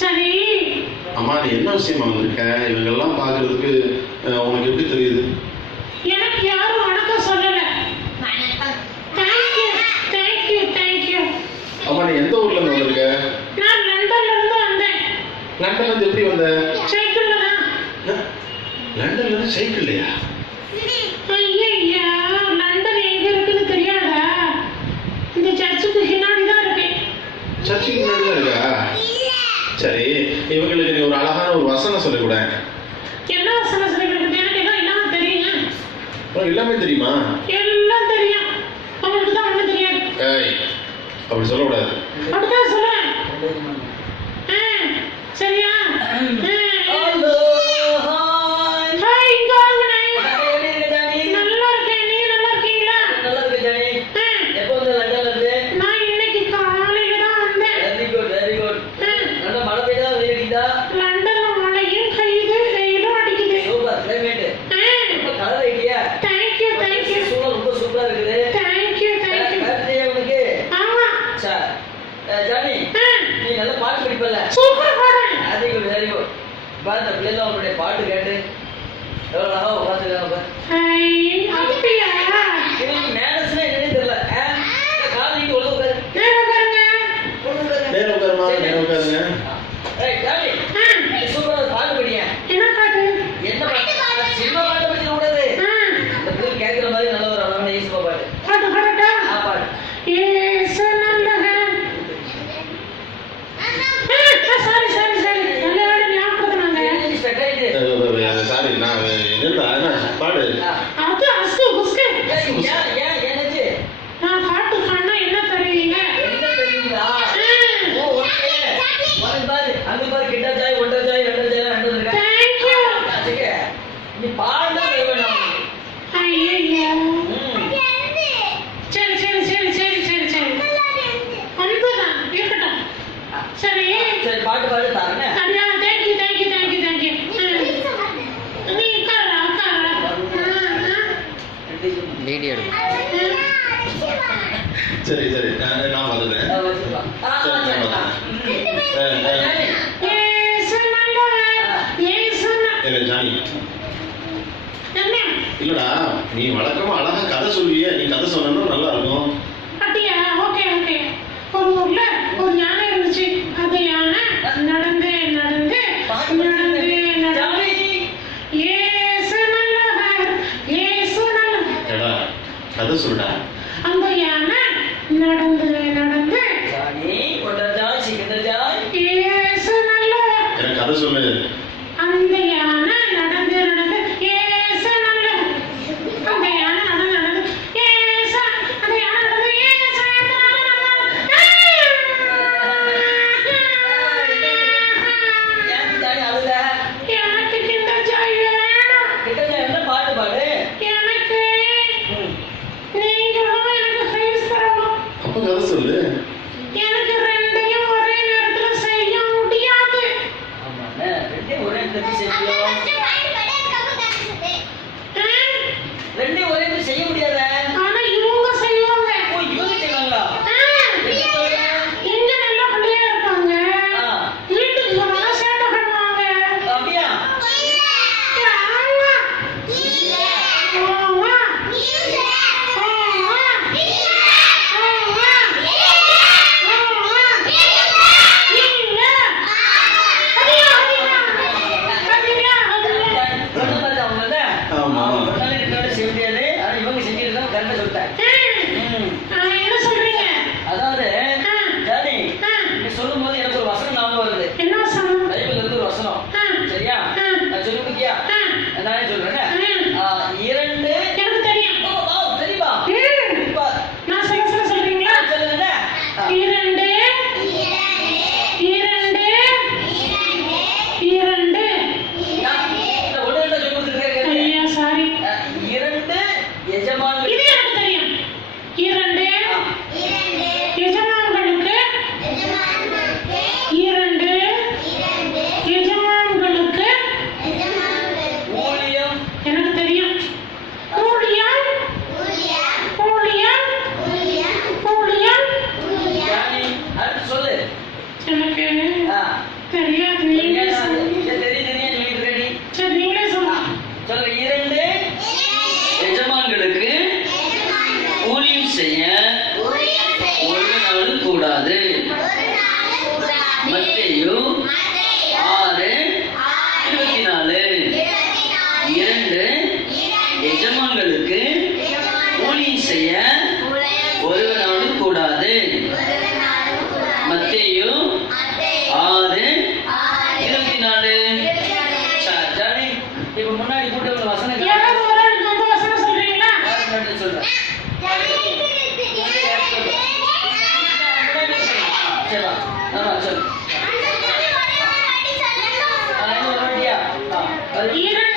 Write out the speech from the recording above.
சரி. அம்மா நீ என்ன விஷயமா வந்திருக்க? இவங்கெல்லாம் பார்க்கறதுக்கு உனக்கு எப்படி தெரியுது? எனக்கு யாரும் வணக்கம் சொல்லல. தேங்க்யூ. அம்மா நீ எந்த ஊர்ல இருந்து வந்திருக்க? நான் லண்டன்ல இருந்து வந்தேன். லண்டன்ல இருந்து எப்படி வந்த? சைக்கிள்ல தான். லண்டன்ல இருந்து சைக்கிள்லையா? ஐயா, லண்டன் எங்க இருக்குன்னு தெரியாதா? இந்த சர்ச்சுக்கு பின்னாடி தான் இருக்கு. சர்ச்சுக்கு முன்னாடி தான் இருக்கா? சரி, இவங்களுக்கு நீ ஒரு அழகான ஒரு வசனம் சொல்லிக் கூட. என்ன வசனம் சொல்லிக் கொடுக்குறது? எனக்கு ஏதோ எல்லாம் தெரியும். எல்லாமே தெரியுமா? எல்லாம் தெரியும். உங்களுக்கு தான் ஒன்றும் தெரியாது. ஏய், அப்படி சொல்லக்கூடாது. அப்படிதான் சொல்றேன். சரியா? ஹாய், இங்க வாங்கண்ணே. நல்லா இருக்கேன். நீங்க நல்லா இருக்கீங்களா? எப்போ வந்து லண்டன்ல இருந்து? நான் இன்னைக்கு காலையில தான் வந்தேன். Very good. நல்ல மழை பெய்யுதா வெயில் அடிக்குதா? லண்டன்ல மழையும் பெய்யுது, வெயிலும் அடிக்குது. Super climate. ரொம்ப கலர் ஐடியா. தேங்க்யூ. சூப்பர், ரொம்ப சூப்பரா இருக்குது. தேங்க்யூ. கரெக்டா உனக்கு? ஆமா. சார் ஜானி, நீ நல்ல பாட்டு படிப்பல. சூப்பர் பாடுறேன். Very good. பாருங்க பிள்ளைங்க அவங்களுடைய பாட்டு கேட்டு எவ்வளவு அழகா உட்காந்துருக்காங்க. ஹாய், அப்படியா? இவங்க மேனஸ்னா என்னன்னே தெரியல. கால் நீட்டு உள்ள உட்காரு. நேரம் உட்காருமா, நேரம் உட்காருங்க. ஜானி, சூப்பரா பாட்டு படிங்க. என்ன பாட்டு? என்ன பாட்டு? சினிமா பாட்டு படிக்க கூடாது. இந்த பிள்ளை கேட்கிற மாதிரி நல்ல ஒரு அழகான இசை பாட்டு. பாட்டா? பாட்டு. ஏசு நல்லவன். சாரி. நல்ல வேளை ஞாபகப்படுத்தினாங்க. சாரி, நான் என்னடா பாடு. அது அஸ்கு புஸ்கு. ஏன்னாச்சு? நான் பாட்டு பாடினா என்ன தருவீங்க? என்ன தெரியுங்களா? ஓகே. பாரு அங்க பாரு, கிட்ட ஜாய், ஒன்றரை ஜாய், ரெண்டரை ஜாய் ரெண்டு இருக்கா. தேங்க்யூ. நீ பாடுனா வேணும். ஐயா. சரி. அன்புதான் இருக்கட்டும். சரி. சரி பாட்டு பாடு தானே. அண்ணா, தேங்க்யூ. நீ உட்காரா. வீடியோ எடுக்கும். சரி, நான் வந்துடுறேன். ஜானி, இல்லடா நீ வழக்கமா அழகா கதை சொல்லுவிய, நீ கதை சொன்னா நல்லா இருக்கும். அப்படியா? ஓகே. ஒரு ஊர்ல ஒரு யானை இருந்துச்சு. அந்த யானை நடந்து ஏசு நல்லவர். ஏடா கதை சொல்லுடா. அந்த யானை நடந்து ஜானி, ஒன்றரை ஜாய், சிக்கந்தர் ஜாய். ஏசு நல்லவர். எனக்கு கதை சொல்லு. அந்த யானை நடந்து ஏசு நல்லவர். அந்த யானை நடந்து ஏசு. அந்த யானை நடந்து ஏசு. ஏன் ஜானி அழுத? எனக்கு கிட்ட ஜாய் வேணும். கிட்ட ஜாய் என்ன பாட்டு பாடு? எனக்கு நீங்களும் எனக்கு ஃப்ரெண்ட்ஸ் தரணும். அப்ப கதை சொல்லு. எனக்கு ரெண்டையும் ஒரே நேரத்துல செய்ய முடியாது. ஆமாண்ணே, ரெண்டையும் ஒரே இடத்துல செய்யணும். ரெண்டையும் ஒரே இடத்துல செய்ய முடியாத. ஆனா இவங்க செய்வாங்க. இவங்க செய்வாங்களா? இங்க நல்ல பிள்ளையா இருப்பாங்க. ஆ. வீட்டுக்கு போனா சேட்டை பண்ணுவாங்க. அப்படியா? ஆமா. ஆமா. செய்ய முடியாது. ஆனா இவங்க செஞ்சிருக்காங்க. கரெக்டா சொல்லிட்டேன். என்ன சொல்றீங்க? அதாவது ஜானி, நீ சொல்லும் போது எனக்கு ஒரு வசனம் ஞாபகம் வருது. என்ன வசனம்? பைபிள்ல இருந்து ஒரு வசனம். சரியா? நான் சொல்லி கொடுக்கியா? நானே சொல்றேன். இரண்டு. எனக்கு தெரியும். தெரியுமா? நான் சொல்றீங்களா? சொல்லுங்க. இரண்டு. ஒண்ணு சொல்லி கொடுத்துருக்கேன். ஐயா சாரி. இரண்டு எஜமான்கள். இது எனக்கு தெரியும். இரண்டு எஜமான்களுக்கு ஊழியம். எனக்கு தெரியும். ஊழியம். ஜானி, அடுத்து சொல்லு. எனக்கு தெரியாது, நீங்களே தெரியாது. சொல்லுங்க. சரி, தெரியும் சொல்லிட்டு இருக்க நீ. சரி, நீங்களே சொல்லுங்க. சொல்லுங்க. 2 எஜமான்களுக்கு ஊழியம் செய்ய ஒரு நாள் கூடாது. மத்தேயு 6:24. 2 எஜமான்களுக்கு ஊழியம் செய்ய ஒரு நாள் கூடாது. மத்தேயு 6:24. சரி, இப்ப முன்னாடி கூட்டவங்க வசனம் யாராவது ஒரு ஆளுக்கு வந்து வசனம் சொல்றீங்களா? சொல்றேன். சரி வா. ஆமா சொல்லு. ஒரு வாட்டியா? 2